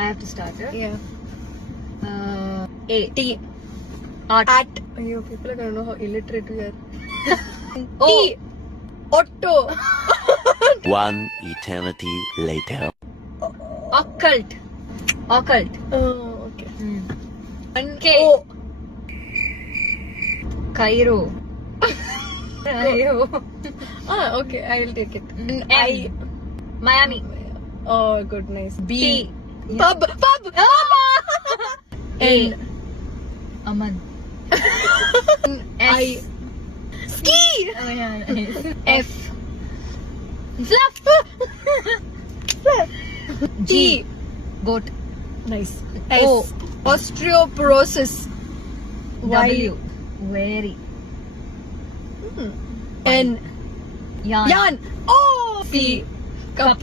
I have to start. Yeah. A. T. Art. At. Ayo, people are gonna know how illiterate we are. O. T. Otto. One eternity later. Occult. Occult. Oh, okay. And K. O. Cairo. Cairo. Okay, I will take it. M. I. Miami. Oh, good, nice. B. Pub. A. Aman. I. Ski. Oh, yeah, nice. F. Fluff. G. Goat. Nice. O. S. Osteoporosis. W. Very. N. Yarn. Yan. Oh. C. Cup.